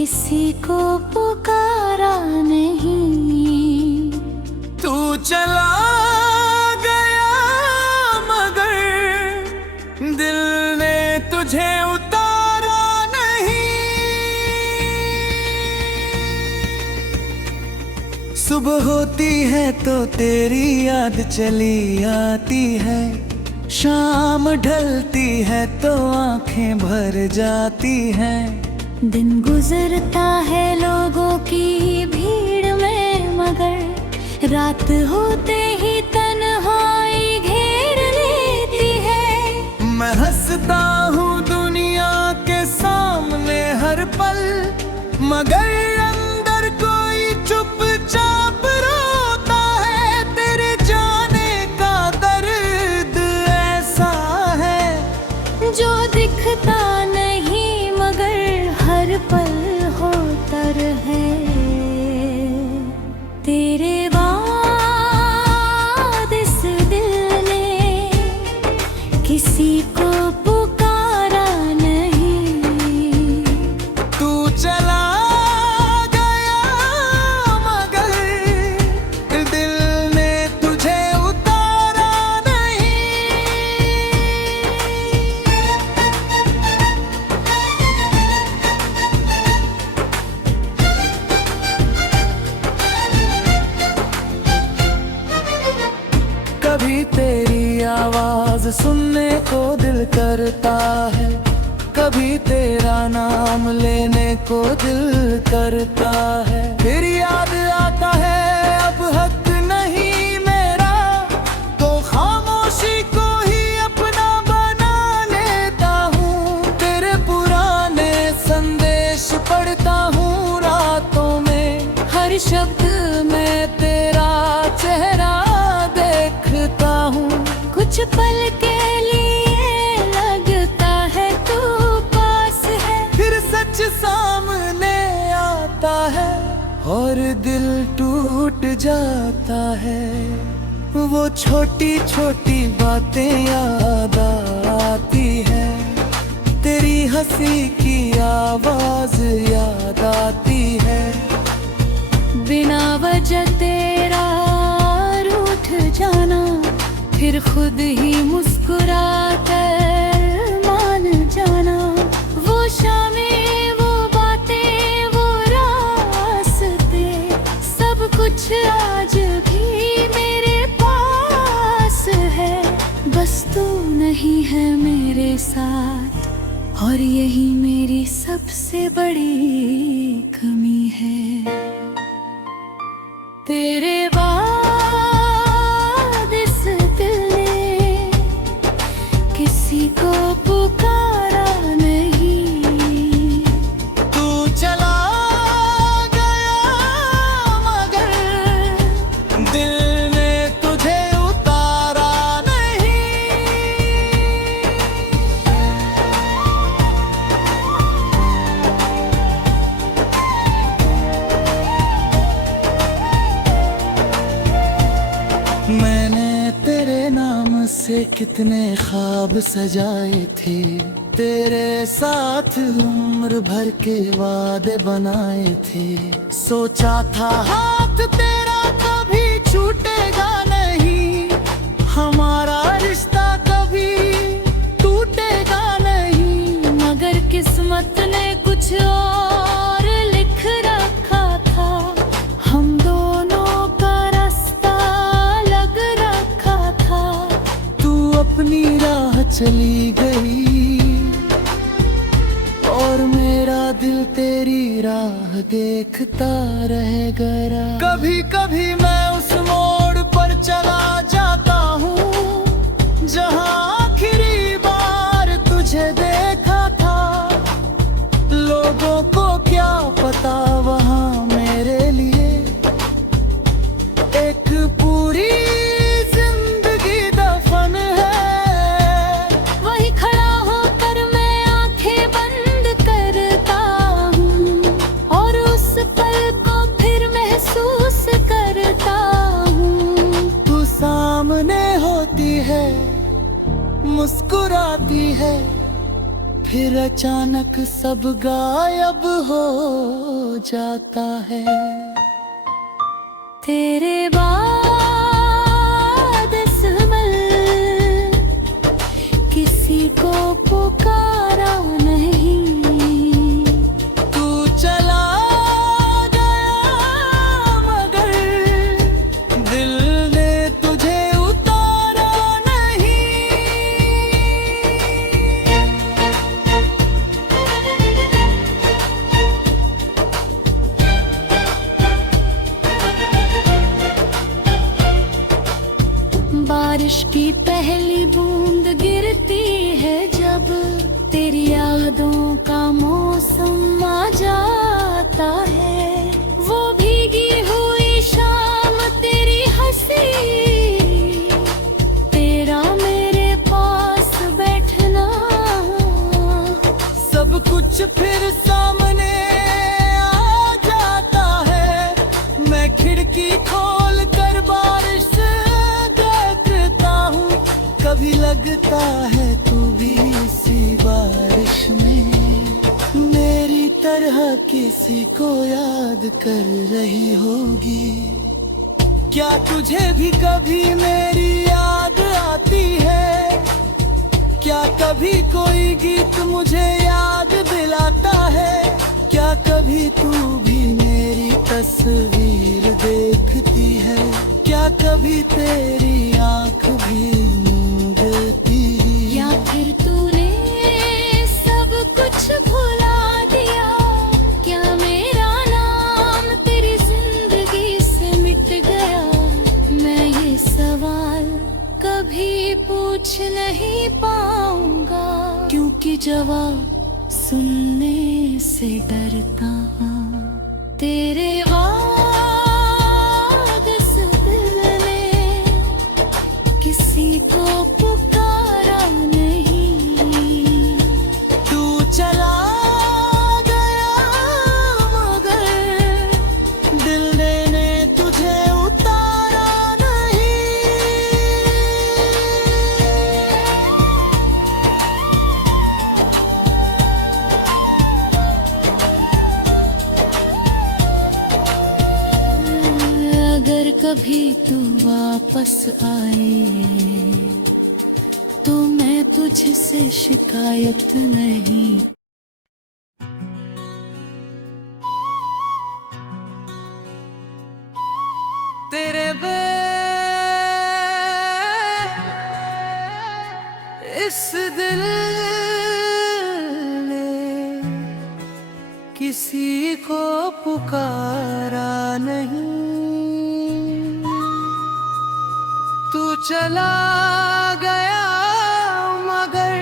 किसी को पुकारा नहीं। तू चला गया मगर दिल ने तुझे उतारा नहीं। सुबह होती है तो तेरी याद चली आती है, शाम ढलती है तो आंखें भर जाती हैं। दिन गुजरता है लोगों की भीड़ में मगर रात होते ही तन्हाई घेर लेती है। मैं हंसता हूँ दुनिया के सामने हर पल, मगर अंदर कोई चुपचाप रोता है। तेरे जाने का दर्द ऐसा है जो दिखता नहीं मगर हर पल होता रहे। तेरे बाद इस दिल ने किसी को पुकारा नहीं। तू चला गया मगर दिल ने तुझे उतारा नहीं। कभी तेरी आवाज सुनने को दिल करता है, कभी तेरा नाम लेने को दिल करता है। फिर याद आता है अब हक नहीं मेरा, तो खामोशी को ही अपना बना लेता हूँ। तेरे पुराने संदेश पढ़ता हूँ रातों में, हर शब्द में तेरा चेहरा देखता हूँ। कुछ पल के लिए लगता है तू पास है, फिर सच सामने आता है और दिल टूट जाता है। वो छोटी छोटी बातें याद आती है, तेरी हंसी की आवाज याद आती है। बिना वजह तेरा रूठ जाना, फिर खुद ही मुस्कुरा कर मान जाना। वो शामें, वो बातें, वो रास्ते, सब कुछ आज भी मेरे पास है। बस तू नहीं है मेरे साथ, और यही मेरी सबसे बड़ी कमी है। तेरे बाद इस दिल ने किसी को पुकारा नहीं। तू चला गया मगर दिल ने तुझे उतारा नहीं। मैंने तेरे नाम से कितने ख्वाब सजाए थे, तेरे साथ उम्र भर के वादे बनाए थे। सोचा था हाथ तेरा कभी छूटेगा नहीं, हमारा रिश्ता कभी टूटेगा नहीं। मगर किस्मत ने कुछ और लिख रखा था, हम दोनों का रास्ता लग रखा था। तू अपनी राह चली गई और मेरा दिल तेरी राह देखता रह गया। कभी कभी मैं उस मोड़ पर चला जाता हूँ जहाँ आखिरी बार तुझे देखा था। लोगों को क्या पता वहाँ मेरे लिए एक पूरी जिंदगी दफन है। वही खड़ा होकर मैं आंखें बंद करता हूँ और उस पल को फिर महसूस करता हूँ। तू सामने होती है, मुस्कुराती है, फिर अचानक सब गायब हो जाता है। तेरे बाद असमल किसी को पुकारा नहीं। तू चला गया मगर दिल ने तुझे उतारा नहीं। बारिश की पहली बूंद गिरती है जब तेरी यादों का मौसम आ जाता है। वो भीगी हुई शाम तेरी हंसी, तेरा मेरे पास बैठना, सब कुछ फिर सामने आ जाता है। मैं खिड़की खोल कर बारिश देखता हूँ। कभी लगता है तू भी इसी बारिश में मेरी तरह किसी को याद कर रही होगी। क्या तुझे भी कभी मेरी याद आती है? क्या कभी कोई गीत मुझे याद दिलाता है? क्या कभी तू भी मेरी तस्वीर देखती है? क्या कभी तेरी आँख भी मूंदती? या फिर तूने सब कुछ भुला दिया? क्या मेरा नाम तेरी जिंदगी से मिट गया? मैं ये सवाल कभी पूछ नहीं पाऊंगा, क्योंकि जवाब सुनने से डरता हूँ। तेरे बाद इस दिल ने किसी को पुकारा नहीं। तू चला गया मगर दिल ने तुझे उतारा नहीं। अगर कभी तू वापस आए तो मैं तुझसे शिकायत नहीं। तेरे इस दिल ने किसी को पुकारा नहीं। तू चला गया मगर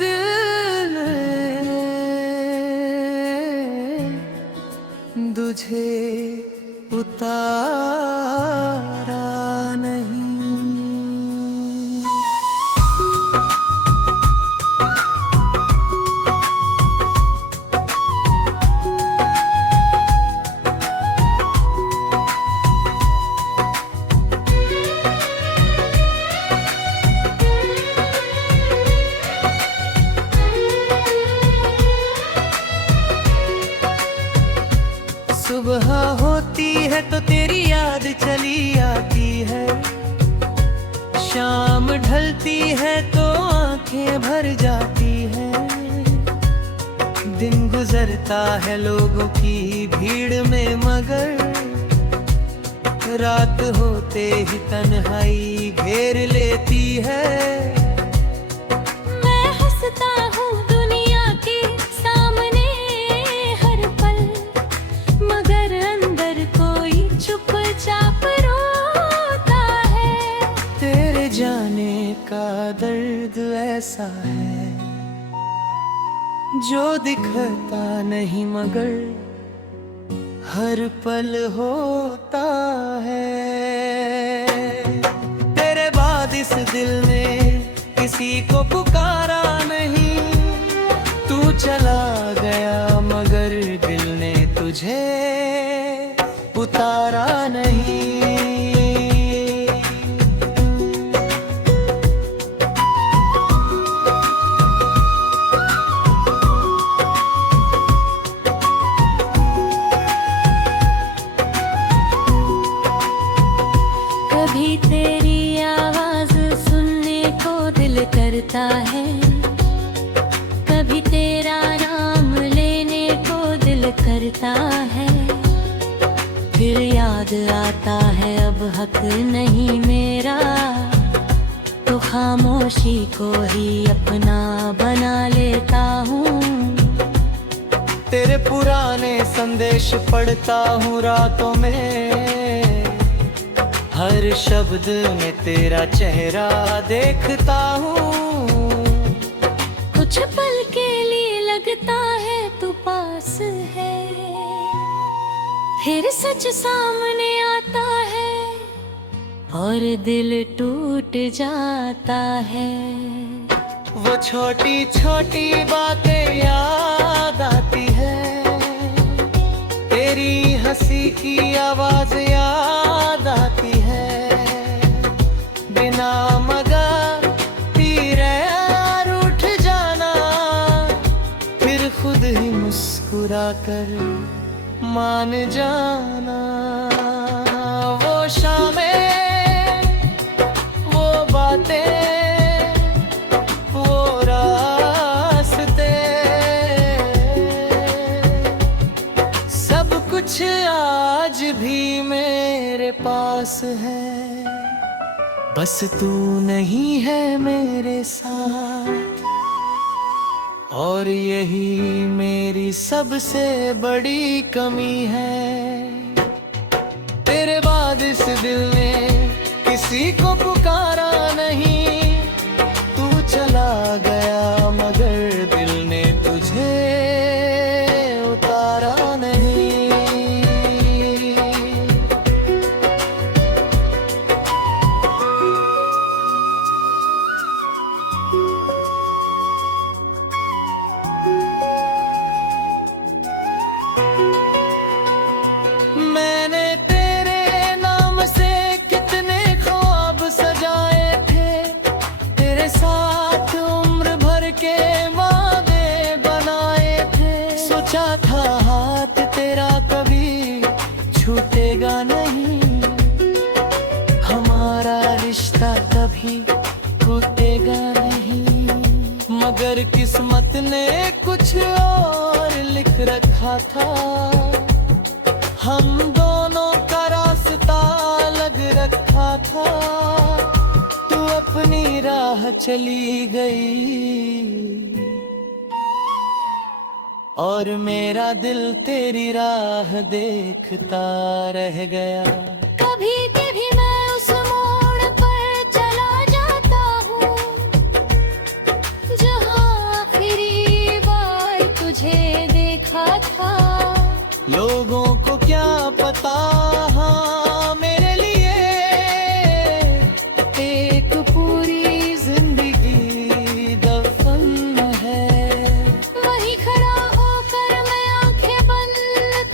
दिल ने तुझे उतारा नहीं। सुबह होती है तो तेरी याद चली आती है, शाम ढलती है तो आंखें भर जाती हैं। दिन गुजरता है लोगों की भीड़ में मगर रात होते ही तन्हाई घेर लेती है। मैं हंसता हूँ दुनिया के सामने हर पल, मगर अंदर कोई चुपचाप रोता है। तेरे जाने का दर्द ऐसा है जो दिखता नहीं मगर हर पल होता है। तेरे बाद इस दिल ने किसी को पुकारा नहीं। तू चला गया मगर दिल ने तुझे उतारा नहीं। लगता है, फिर याद आता है अब हक नहीं मेरा, तो खामोशी को ही अपना बना लेता हूँ। तेरे पुराने संदेश पढ़ता हूँ रातों में, हर शब्द में तेरा चेहरा देखता हूँ। कुछ पल के लिए लगता है तू पास है, फिर सच सामने आता है और दिल टूट जाता है। वो छोटी छोटी बातें याद आती है, तेरी हंसी की आवाज याद आती है। बिना मगर तेरे यार उठ जाना, फिर खुद ही मुस्कुरा कर मान जाना। वो शामें, वो बातें, कुछ आज भी मेरे पास है, बस तू नहीं है मेरे साथ। और यही मेरी सबसे बड़ी कमी है, तेरे बाद इस दिल ने किसी को पुकारा नहीं। तू चला गया मगर दिल ने तुझे उतारा नहीं। मैंने तेरे नाम से कितने ख्वाब सजाए थे, तेरे साथ उम्र भर के वादे बनाए थे। सोचा था हाथ तेरा कभी छूटेगा नहीं, हमारा रिश्ता कभी टूटेगा नहीं। मगर किस्मत ने कुछ और लिख रखा था, हम दोनों का रास्ता अलग रखा था। तू अपनी राह चली गई और मेरा दिल तेरी राह देखता रह गया। कभी कभी मैं उस मोड़ पर चला जाता हूँ, जहाँ आखिरी बार तुझे देखा था। लोगों को क्या पता, हाँ मेरे लिए एक पूरी जिंदगी दफन है। वहीं खड़ा होकर मैं आंखें बंद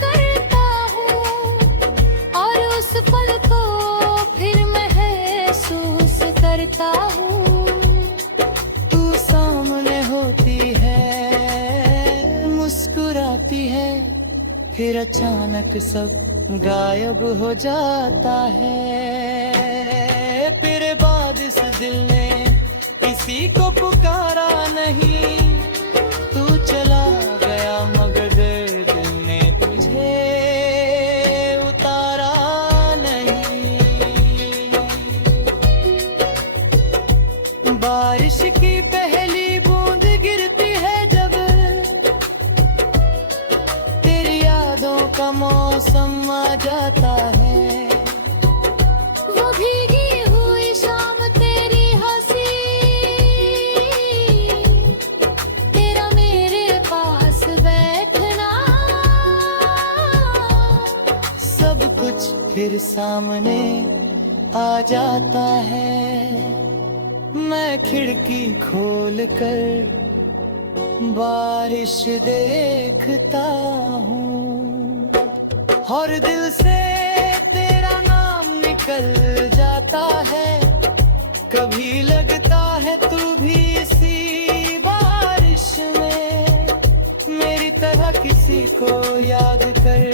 करता हूँ और उस पल को फिर महसूस करता हूँ। तू सामने होती है, मुस्कुराती है, फिर अचानक सब गायब हो जाता है। फिर बाद इस दिल ने किसी को पुकारा नहीं। तू चला गया मगर दिल ने तुझे उतारा नहीं। बारिश की पहली बूंद गिरती है जब, का मौसम आ जाता है। वो भीगी हुई शाम तेरी हंसी, तेरा मेरे पास बैठना, सब कुछ फिर सामने आ जाता है। मैं खिड़की खोल कर बारिश देखता हूँ और दिल से तेरा नाम निकल जाता है। कभी लगता है तू भी इसी बारिश में मेरी तरह किसी को याद कर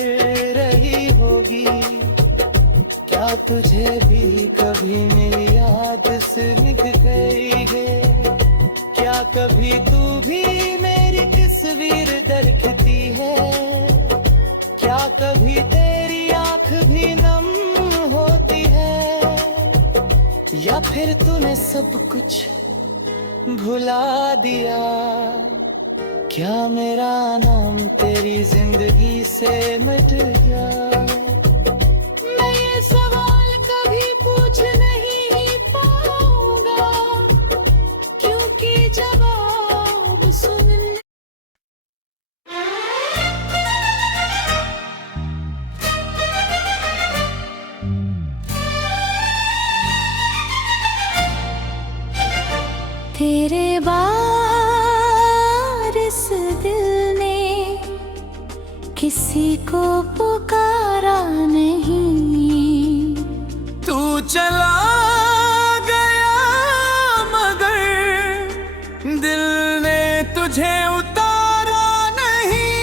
रही होगी। क्या तुझे भी कभी मेरी याद सिमट गई है? क्या कभी तू भी मेरी तस्वीर देखती है? फिर तूने सब कुछ भुला दिया। क्या मेरा नाम तेरी जिंदगी से मिट गया? मैं ये सवाल कभी पूछ नहीं पाऊंगा, क्योंकि जवाब सुनने तेरे बाद इस दिल ने किसी को पुकारा नहीं। तू चला गया मगर दिल ने तुझे उतारा नहीं।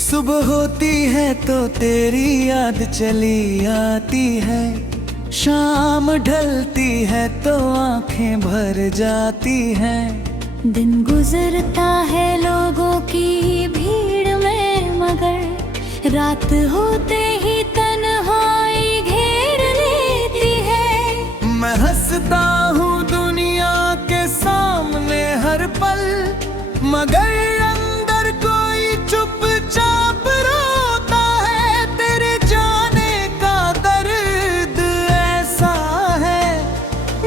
सुबह होती है तो तेरी याद चली आती है, शाम ढलती है तो आंखें भर जाती हैं। दिन गुजरता है लोगों की भीड़ में, मगर रात होते ही तन्हाई घेर लेती है। मैं हंसता हूँ दुनिया के सामने हर पल, मगर अंदर कोई चुपचाप रोता है। तेरे जाने का दर्द ऐसा है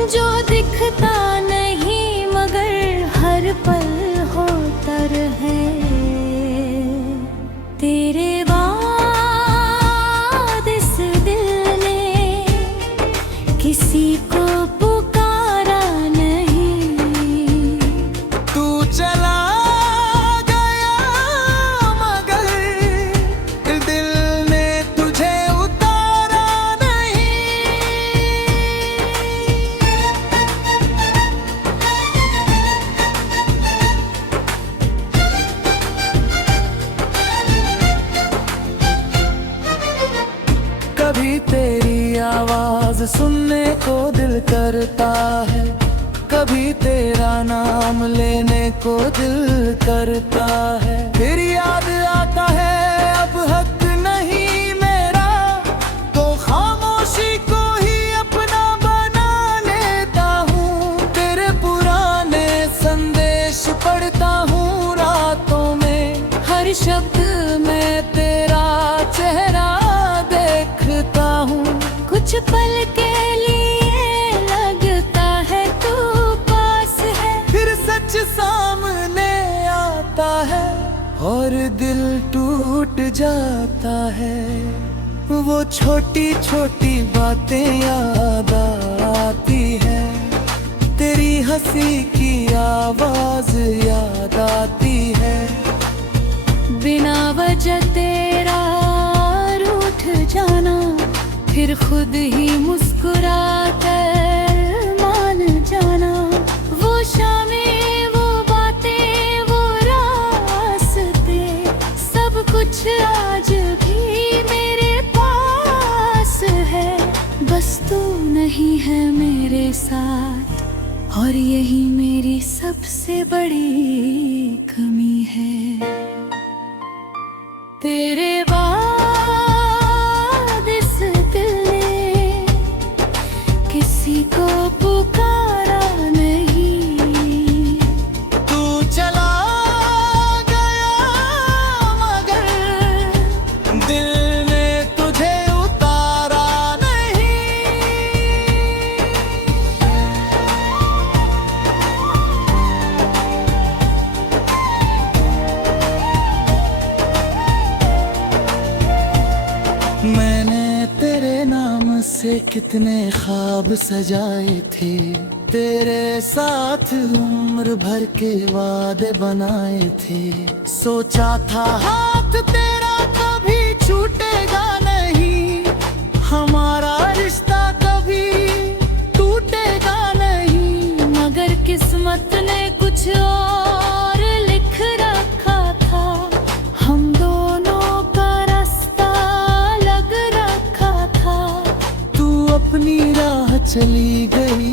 जो दिखता नहीं मगर हर पल होता रहे। तेरे बाद इस दिल ने किसी को पुकारा नहीं। तू चला गया मगर दिल ने तुझे उतारा नहीं। कभी तेरी आवाज सुनने को दिल करता है, कभी तेरा नाम लेने को दिल करता है। फिर याद आता है अब हक नहीं मेरा, तो खामोशी को ही अपना बना लेता हूँ। तेरे पुराने संदेश पढ़ता हूँ रातों में, हर शब्द में तेरा चेहरा देखता हूँ। कुछ पल के लिए लगता है तू पास है, फिर सच सामने आता है और दिल टूट जाता है। वो छोटी छोटी बातें याद आती है, तेरी हंसी की आवाज याद आती है। बिना वजह तेरा रूठ जाना, फिर खुद ही मुस्कुरा कर मान जाना। वो शामें, वो बातें, वो रास्ते, सब कुछ आज भी मेरे पास है। बस तू नहीं है मेरे साथ, और यही मेरी सबसे बड़ी कमी है। तेरे बाद इस दिल ने किसी को पुकारा नहीं। तू चला गया मगर दिल ने तुझे उतारा नहीं। मैंने तेरे नाम से कितने ख्वाब सजाए थे, तेरे साथ उम्र भर के वादे बनाए थे। सोचा था हाथ तेरा कभी छूटेगा नहीं, हमारा रिश्ता कभी टूटेगा नहीं। मगर किस्मत ने कुछ और लिख रखा था, हम दोनों का रास्ता लग रखा था। तू अपनी राह चली गई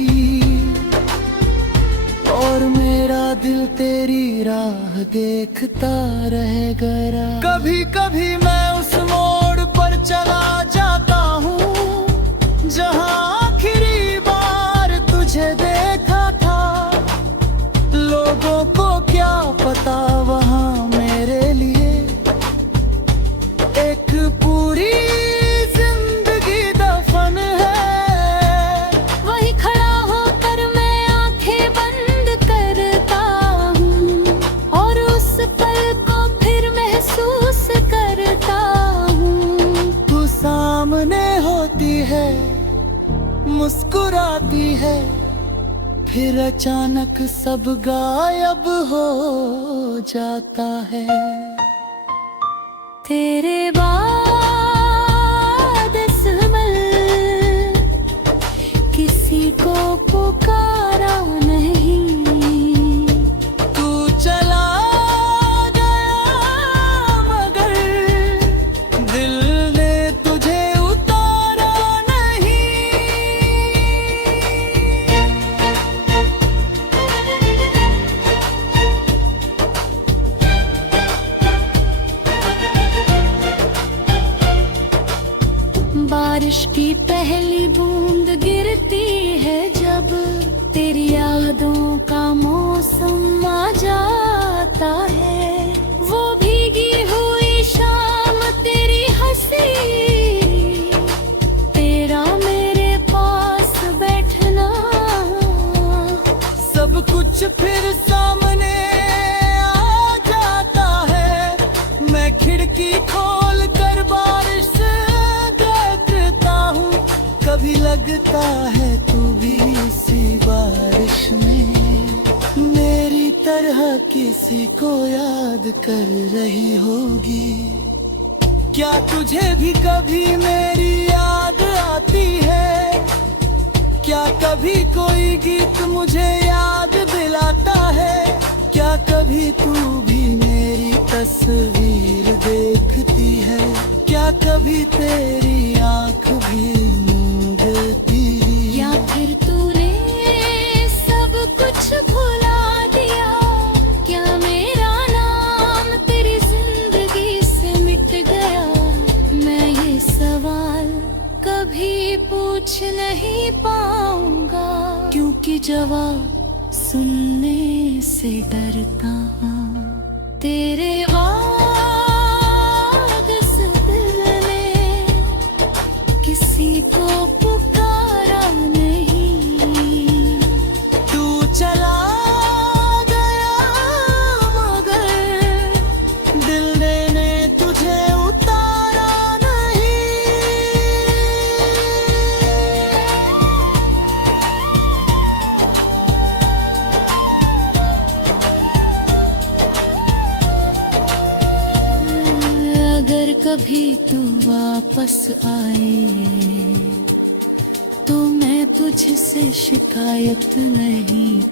और मेरा दिल तेरी राह देखता रह गया। कभी कभी मैं उस मोड़ पर चला जाता हूँ जहां आखिरी बार तुझे देखा था, लोगों को क्या पता वहां मेरे लिए एक पूरी जिंदगी दफन है। वही खड़ा होकर मैं आंखें बंद करता हूँ और उस पल को फिर महसूस करता हूँ। तू सामने होती है, मुस्कुराती है, फिर अचानक सब गायब हो जाता है। तेरे बाद इस अमल किसी को पुकारा नहीं। तू चला गया मगर दिल ने तुझे उतारा नहीं। बारिश की पहली बूंद गिरती है जब तेरी यादों का मौसम आ जाता है। वो भीगी हुई शाम तेरी हंसी, तेरा मेरे पास बैठना, सब कुछ फिर सामने आ जाता है। मैं खिड़की खोल कर बारिश देखता हूँ, कभी लगता है तू भी इसी बारिश में मेरी तरह किसी को याद कर रही होगी। क्या तुझे भी कभी मेरी याद आती है? क्या कभी कोई गीत मुझे याद दिलाता है? क्या कभी तू भी मेरी तस्वीर देखती है? क्या कभी तेरी आंख भी मूंदती? या फिर तूने सब कुछ भुला दिया? क्या मेरा नाम तेरी जिंदगी से मिट गया? मैं ये सवाल कभी पूछ नहीं पाऊंगा, क्योंकि जवाब सुनने से डरता हूँ। तेरे बाद इस दिल ने किसी को पुकारा नहीं। तू चला गया मगर दिल ने तुझे उतारा नहीं। अगर कभी तू वापस आए तो मैं तुझसे शिकायत नहीं